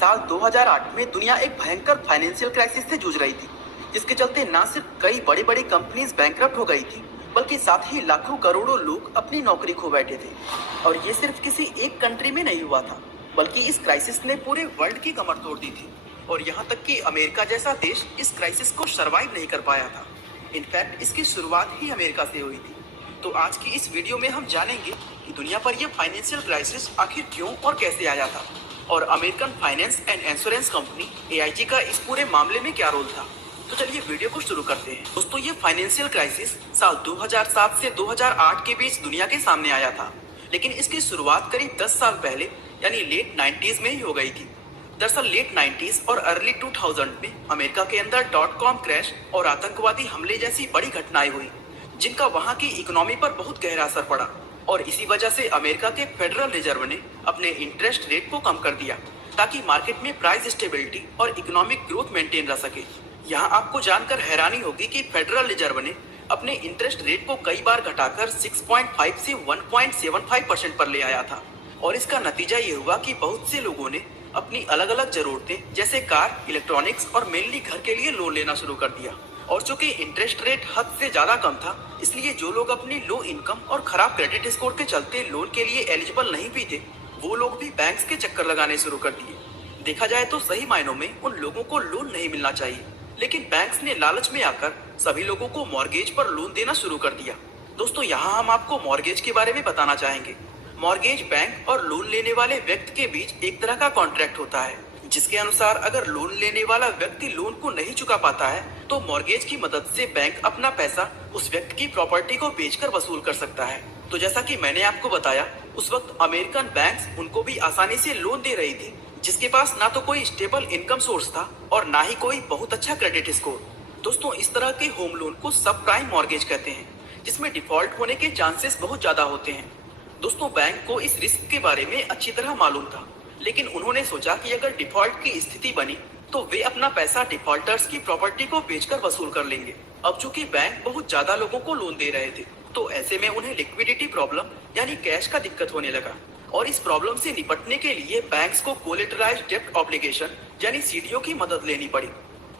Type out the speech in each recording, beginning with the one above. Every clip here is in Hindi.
साल 2008 में दुनिया एक भयंकर फाइनेंशियल क्राइसिस से जूझ रही थी, जिसके चलते न सिर्फ कई बड़ी बड़ी कंपनीज बैंकरप्ट हो गई थी, बल्कि साथ ही लाखों करोड़ों लोग अपनी नौकरी खो बैठे थे। और ये सिर्फ किसी एक कंट्री में नहीं हुआ था, बल्कि इस क्राइसिस ने पूरे वर्ल्ड की कमर तोड़ दी थी। और यहाँ तक कि अमेरिका जैसा देश इस क्राइसिस को सर्वाइव नहीं कर पाया था। इनफैक्ट इसकी शुरुआत ही अमेरिका से हुई थी। तो आज की इस वीडियो में हम जानेंगे कि दुनिया पर यह फाइनेंशियल क्राइसिस आखिर क्यों और कैसे आया था, और American finance and insurance company AIG का इस पूरे मामले में क्या रोल था। तो चलिए वीडियो को शुरू करते हैं। दोस्तों, ये फाइनेंशियल क्राइसिस साल 2007 से 2008 के बीच दुनिया के सामने आया था, लेकिन इसकी शुरुआत करीब 10 साल पहले यानी लेट 90s में ही हो गई थी। दरअसल लेट 90s और अर्ली 2000 में अमेरिका के अंदर .com क्रैश और आतंकवादी हमले जैसी बड़ी घटनाएं हुई, जिनका वहां की इकोनॉमी पर बहुत गहरा असर पड़ा। और इसी वजह से अमेरिका के फेडरल रिजर्व ने अपने इंटरेस्ट रेट को कम कर दिया, ताकि मार्केट में प्राइस स्टेबिलिटी और इकोनॉमिक ग्रोथ मेंटेन रह सके। यहाँ आपको जानकर हैरानी होगी कि फेडरल रिजर्व ने अपने इंटरेस्ट रेट को कई बार घटाकर 6.5 से 1.75% पर ले आया था। और इसका नतीजा ये हुआ कि बहुत से लोगों ने अपनी अलग अलग जरूरतें जैसे कार, इलेक्ट्रॉनिक्स और मेनली घर के लिए लोन लेना शुरू कर दिया। और चूंकि इंटरेस्ट रेट हद से ज्यादा कम था, इसलिए जो लोग अपनी लो इनकम और खराब क्रेडिट स्कोर के चलते लोन के लिए एलिजिबल नहीं भी थे, वो लोग भी बैंक्स के चक्कर लगाने शुरू कर दिए। देखा जाए तो सही मायनों में उन लोगों को लोन नहीं मिलना चाहिए, लेकिन बैंक्स ने लालच में आकर सभी लोगों को मॉर्गेज पर लोन देना शुरू कर दिया। दोस्तों, यहाँ हम आपको मॉर्गेज के बारे में बताना चाहेंगे। मॉर्गेज बैंक और लोन लेने वाले व्यक्ति के बीच एक तरह का कॉन्ट्रैक्ट होता है, जिसके अनुसार अगर लोन लेने वाला व्यक्ति लोन को नहीं चुका पाता है, तो मॉर्गेज की मदद से बैंक अपना पैसा उस व्यक्ति की प्रॉपर्टी को बेचकर वसूल कर सकता है। तो जैसा कि मैंने आपको बताया, उस वक्त अमेरिकन बैंक्स उनको भी आसानी से लोन दे रही थी, जिसके पास ना तो कोई स्टेबल इनकम सोर्स था और ना ही कोई बहुत अच्छा क्रेडिट स्कोर। दोस्तों, इस तरह के होम लोन को सब प्राइम मॉर्गेज कहते हैं, जिसमें डिफॉल्ट होने के चांसेस बहुत ज्यादा होते हैं। दोस्तों, बैंक को इस रिस्क के बारे में अच्छी तरह मालूम था, लेकिन उन्होंने सोचा कि अगर डिफॉल्ट की स्थिति बनी तो वे अपना पैसा डिफॉल्टर्स की प्रॉपर्टी को बेचकर वसूल कर लेंगे। अब चूंकि बैंक बहुत ज्यादा लोगों को लोन दे रहे थे, तो ऐसे में उन्हें लिक्विडिटी प्रॉब्लम यानी कैश का दिक्कत होने लगा। और इस प्रॉब्लम से निपटने के लिए बैंक्स को कोलेटराइज्ड डेब्ट ऑब्लिगेशन यानी CDO की मदद लेनी पड़ी।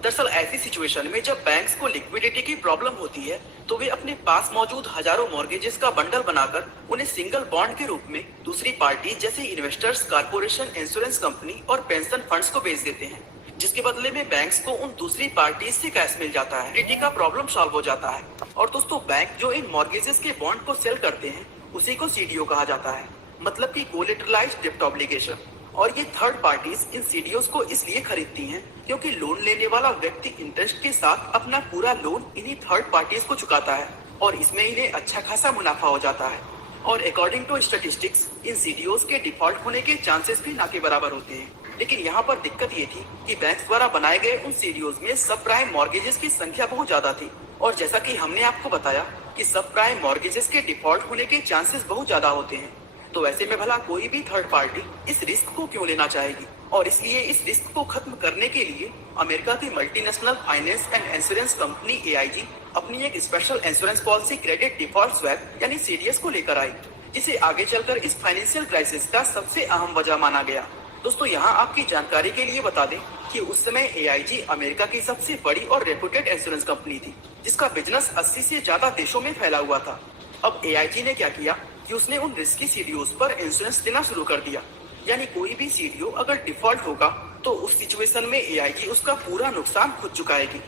दरअसल ऐसी सिचुएशन में जब बैंक्स को लिक्विडिटी की प्रॉब्लम होती है, तो वे अपने पास मौजूद हजारों मॉर्गेजेस का बंडल बनाकर उन्हें सिंगल बॉन्ड के रूप में दूसरी पार्टी जैसे इन्वेस्टर्स, कारपोरेशन, इंश्योरेंस कंपनी और पेंशन फंड्स को बेच देते हैं, जिसके बदले में बैंक्स को उन दूसरी पार्टी से कैश मिल जाता है। लिक्विडिटी का प्रॉब्लम सॉल्व हो जाता है। और दोस्तों, बैंक जो इन मॉर्गेजेस के बॉन्ड को सेल करते हैं, उसी को CDO कहा जाता है, मतलब की कोलेटरलाइज्ड डेब्ट ऑब्लिगेशन। और ये थर्ड पार्टीज इन CDOs को इसलिए खरीदती हैं क्योंकि लोन लेने वाला व्यक्ति इंटरेस्ट के साथ अपना पूरा लोन इन्हीं थर्ड पार्टीज को चुकाता है, और इसमें इन्हें अच्छा खासा मुनाफा हो जाता है। और अकॉर्डिंग टू स्टैटिस्टिक्स, इन CDOs के डिफॉल्ट होने के चांसेस भी ना के बराबर होते हैं। लेकिन यहाँ पर दिक्कत ये थी कि बैंक द्वारा बनाए गए उन CDOs में सब प्राइम मॉर्गेजेस की संख्या बहुत ज्यादा थी। और जैसा कि हमने आपको बताया कि सब प्राइम मॉर्गेजेस के डिफॉल्ट होने के चांसेस बहुत ज्यादा होते हैं, तो ऐसे में भला कोई भी थर्ड पार्टी इस रिस्क को क्यों लेना चाहेगी। और इसलिए इस रिस्क को खत्म करने के लिए अमेरिका की multinational finance and insurance company AIG अपनी एक special insurance policy credit default swap यानी CDS को लेकर आई, जिसे आगे चलकर इस फाइनेंशियल क्राइसिस का सबसे अहम वजह माना गया। दोस्तों, यहाँ आपकी जानकारी के लिए बता दें कि उस समय AIG अमेरिका की सबसे बड़ी और रेपुटेड इंश्योरेंस कंपनी थी, जिसका बिजनेस 80 से ज्यादा देशों में फैला हुआ था। अब AIG ने क्या किया कि उसने उन रिस्की CDOs पर इंश्योरेंस देना शुरू कर दिया, यानी कोई भी CDO अगर डिफॉल्ट होगा तो उस सिचुएशन में AIG उसका पूरा नुकसान खुद चुकाएगी।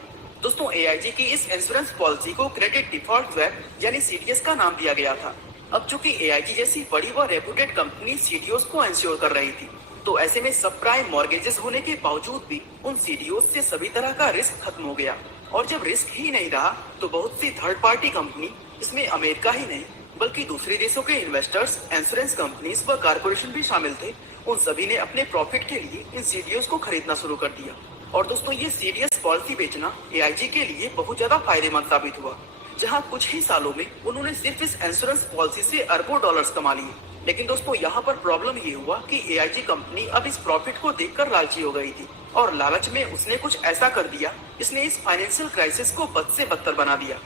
दोस्तों, AIG की इस इंश्योरेंस पॉलिसी को क्रेडिट डिफॉल्ट स्वैप यानी CDS का नाम दिया गया था। अब चूंकि AIG जैसी बड़ी व रेपुटेड कंपनी CDOs को इंश्योर कर रही थी, तो ऐसे में सब प्राइम मॉर्गेजेस होने के बावजूद भी उन CDOs से सभी तरह का रिस्क खत्म हो गया। और जब रिस्क ही नहीं रहा, तो बहुत सी थर्ड पार्टी कंपनी, इसमें अमेरिका ही नहीं बल्कि दूसरे देशों के इन्वेस्टर्स, इंश्योरेंस कंपनीज व कारपोरेशन भी शामिल थे, उन सभी ने अपने प्रॉफिट के लिए इन CDOs को खरीदना शुरू कर दिया। और दोस्तों, ये CDS पॉलिसी बेचना AIG के लिए बहुत ज्यादा फायदेमंद साबित हुआ, जहां कुछ ही सालों में उन्होंने सिर्फ इस इंश्योरेंस पॉलिसी से अरबों डॉलर्स कमा लिए। लेकिन दोस्तों, यहाँ पर प्रॉब्लम ये हुआ कि AIG कंपनी अब इस प्रॉफिट को देखकर लालची हो गई थी, और लालच में उसने कुछ ऐसा कर दिया जिसने इस फाइनेंशियल क्राइसिस को बद से बदतर बना दिया।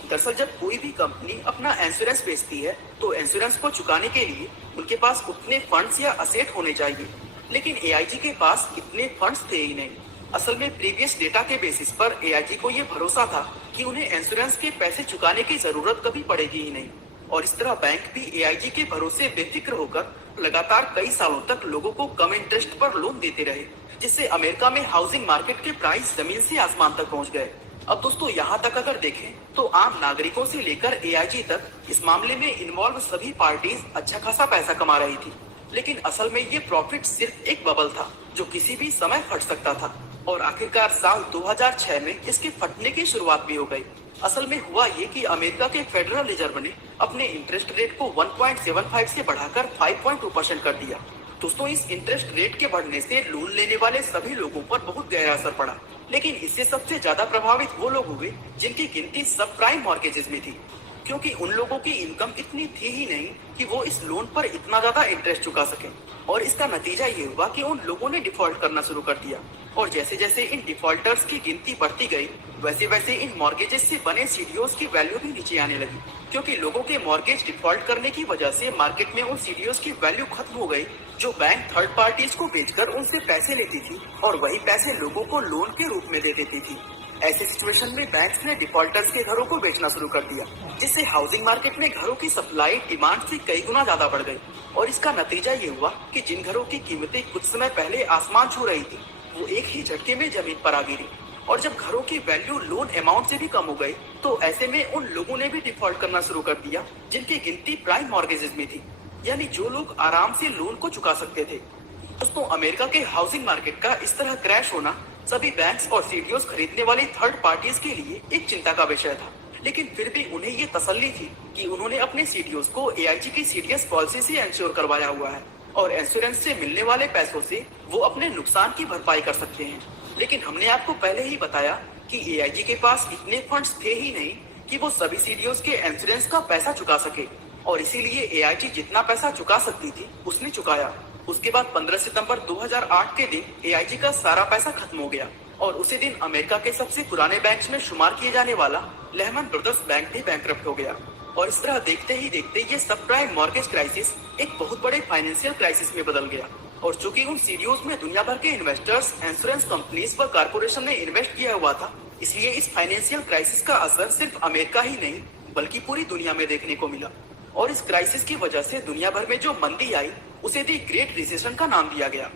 दरअसल जब कोई भी कंपनी अपना इंश्योरेंस बेचती है, तो इंश्योरेंस को चुकाने के लिए उनके पास उतने फंड्स या असेट होने चाहिए लेकिन एआईजी के पास इतने फंड्स थे ही नहीं। असल में प्रीवियस डेटा के बेसिस पर एआईजी को ये भरोसा था कि उन्हें इंश्योरेंस के पैसे चुकाने की जरूरत कभी पड़ेगी ही नहीं। और इस तरह बैंक भी एआईजी के भरोसे बेफिक्र होकर लगातार कई सालों तक लोगों को कम इंटरेस्ट पर लोन देते रहे, जिससे अमेरिका में हाउसिंग मार्केट के प्राइस जमीन से आसमान तक पहुंच गए। अब दोस्तों यहाँ तक अगर देखें तो आम नागरिकों से लेकर एआईजी तक इस मामले में इन्वॉल्व सभी पार्टीज अच्छा खासा पैसा कमा रही थी। लेकिन असल में ये प्रॉफिट सिर्फ एक बबल था जो किसी भी समय फट सकता था। और आखिरकार साल 2006 में इसके फटने की शुरुआत भी हो गई। असल में हुआ ये कि अमेरिका के फेडरल रिजर्व ने अपने इंटरेस्ट रेट को 1.75 से बढ़ाकर 5.2% कर दिया। दोस्तों इस इंटरेस्ट रेट के बढ़ने से लोन लेने वाले सभी लोगों पर बहुत गहरा असर पड़ा। लेकिन इससे सबसे ज्यादा प्रभावित वो लोग हुए जिनकी गिनती सब प्राइम मॉर्गेजेस में थी, क्योंकि उन लोगों की इनकम इतनी थी ही नहीं कि वो इस लोन पर इतना ज्यादा इंटरेस्ट चुका सकें। और इसका नतीजा ये हुआ कि उन लोगों ने डिफॉल्ट करना शुरू कर दिया। और जैसे जैसे इन डिफॉल्टर्स की गिनती बढ़ती गई, वैसे वैसे इन मॉर्गेजेस से बने सीडीओस की वैल्यू भी नीचे आने लगी, क्योंकि लोगों के मॉर्गेज डिफॉल्ट करने की वजह से मार्केट में उन सीडीओस की वैल्यू खत्म हो गई, जो बैंक थर्ड पार्टीज को बेचकर उनसे पैसे लेती थी और वही पैसे लोगों को लोन के रूप में दे देती थी। ऐसे सिचुएशन में बैंक्स ने डिफॉल्टर्स के घरों को बेचना शुरू कर दिया, जिससे हाउसिंग मार्केट में घरों की सप्लाई डिमांड से कई गुना ज्यादा बढ़ गई। और इसका नतीजा ये हुआ कि जिन घरों की कीमतें कुछ समय पहले आसमान छू रही थी, वो एक ही झटके में जमीन पर आ गिरी। और जब घरों की वैल्यू लोन अमाउंट से भी कम हो गई, तो ऐसे में उन लोगों ने भी डिफॉल्ट करना शुरू कर दिया जिनकी गिनती प्राइम मॉर्गेजेस में थी, यानी जो लोग आराम से लोन को चुका सकते थे। दोस्तों अमेरिका के हाउसिंग मार्केट का इस तरह क्रैश होना सभी बैंक्स और सीडीओस खरीदने वाली थर्ड पार्टीज के लिए एक चिंता का विषय था। लेकिन फिर भी उन्हें ये तसल्ली थी कि उन्होंने अपने सीडीओस को एआईजी की सीडीएस पॉलिसी से इंश्योर करवाया हुआ है और इंश्योरेंस से मिलने वाले पैसों से वो अपने नुकसान की भरपाई कर सकते हैं। लेकिन हमने आपको पहले ही बताया कि एआईजी के पास इतने फंड्स थे ही नहीं कि वो सभी सीडीओस के इंश्योरेंस का पैसा चुका सके, और इसीलिए एआईजी जितना पैसा चुका सकती थी उसने चुकाया। उसके बाद 15 सितंबर 2008 के दिन एआईजी का सारा पैसा खत्म हो गया और उसी दिन अमेरिका के सबसे पुराने बैंक्स में शुमार किए जाने वाला लेहमन ब्रदर्स बैंक भी बैंकरप्ट हो गया। और इस तरह देखते ही देखते ये सब प्राइम मॉर्गेज क्राइसिस एक बहुत बड़े फाइनेंशियल क्राइसिस में बदल गया। और चूंकि उन सीडीओस में दुनिया भर के इन्वेस्टर्स, इंश्योरेंस कंपनीज व कारपोरेशन ने इन्वेस्ट किया हुआ था, इसलिए इस फाइनेंशियल क्राइसिस का असर सिर्फ अमेरिका ही नहीं बल्कि पूरी दुनिया में देखने को मिला। और इस क्राइसिस की वजह से दुनिया भर में जो मंदी आई उसे दी ग्रेट रिसेशन का नाम दिया गया।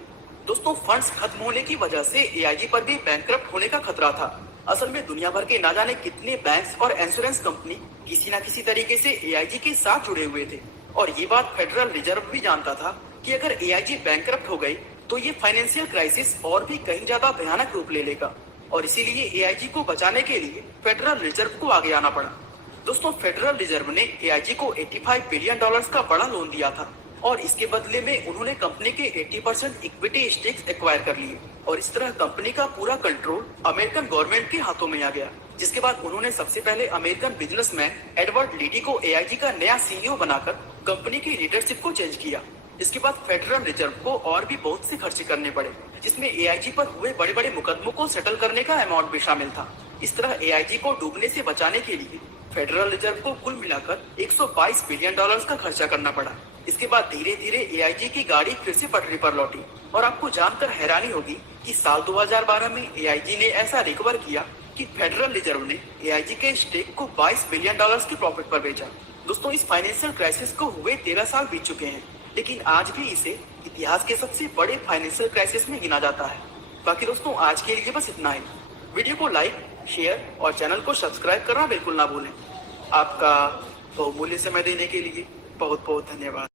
दोस्तों फंड्स खत्म होने की वजह से एआईजी पर भी बैंकरप्ट होने का खतरा था। असल में दुनिया भर के ना जाने कितने बैंक्स और इंश्योरेंस कंपनी किसी न किसी तरीके से एआईजी के साथ जुड़े हुए थे, और ये बात फेडरल रिजर्व भी जानता था कि अगर एआईजी बैंकरप्ट हो गई तो ये फाइनेंशियल क्राइसिस और भी कहीं ज्यादा भयानक रूप ले लेगा। और इसीलिए एआईजी को बचाने के लिए फेडरल रिजर्व को आगे आना पड़ा। दोस्तों फेडरल रिजर्व ने एआईजी को $85 बिलियन का बड़ा लोन दिया था और इसके बदले में उन्होंने कंपनी के 80% इक्विटी स्टेक्स एक्वायर कर लिए। और इस तरह कंपनी का पूरा कंट्रोल अमेरिकन गवर्नमेंट के हाथों में आ गया, जिसके बाद उन्होंने सबसे पहले अमेरिकन बिजनेसमैन एडवर्ड लीडी को एआईजी का नया सीईओ बनाकर कंपनी की लीडरशिप को चेंज किया। इसके बाद फेडरल रिजर्व को और भी बहुत से खर्चे करने पड़े, जिसमें एआईजी पर हुए बड़े बड़े मुकदमों को सेटल करने का अमाउंट भी शामिल था। इस तरह एआईजी को डूबने से बचाने के लिए फेडरल रिजर्व को कुल मिलाकर $122 बिलियन का खर्चा करना पड़ा। इसके बाद धीरे धीरे एआईजी की गाड़ी फिर से पटरी पर लौटी। और आपको जानकर हैरानी होगी कि साल 2012 में एआईजी ने ऐसा रिकवर किया कि फेडरल रिजर्व ने एआईजी के स्टेक को $22 बिलियन के प्रॉफिट पर बेचा। दोस्तों इस फाइनेंशियल क्राइसिस को हुए 13 साल बीत चुके हैं, लेकिन आज भी इसे इतिहास के सबसे बड़े फाइनेंशियल क्राइसिस में गिना जाता है। बाकी दोस्तों आज के लिए बस इतना ही। वीडियो को लाइक, शेयर और चैनल को सब्सक्राइब करना बिल्कुल ना भूलें। आपका बहुमूल्य समय देने के लिए बहुत बहुत धन्यवाद।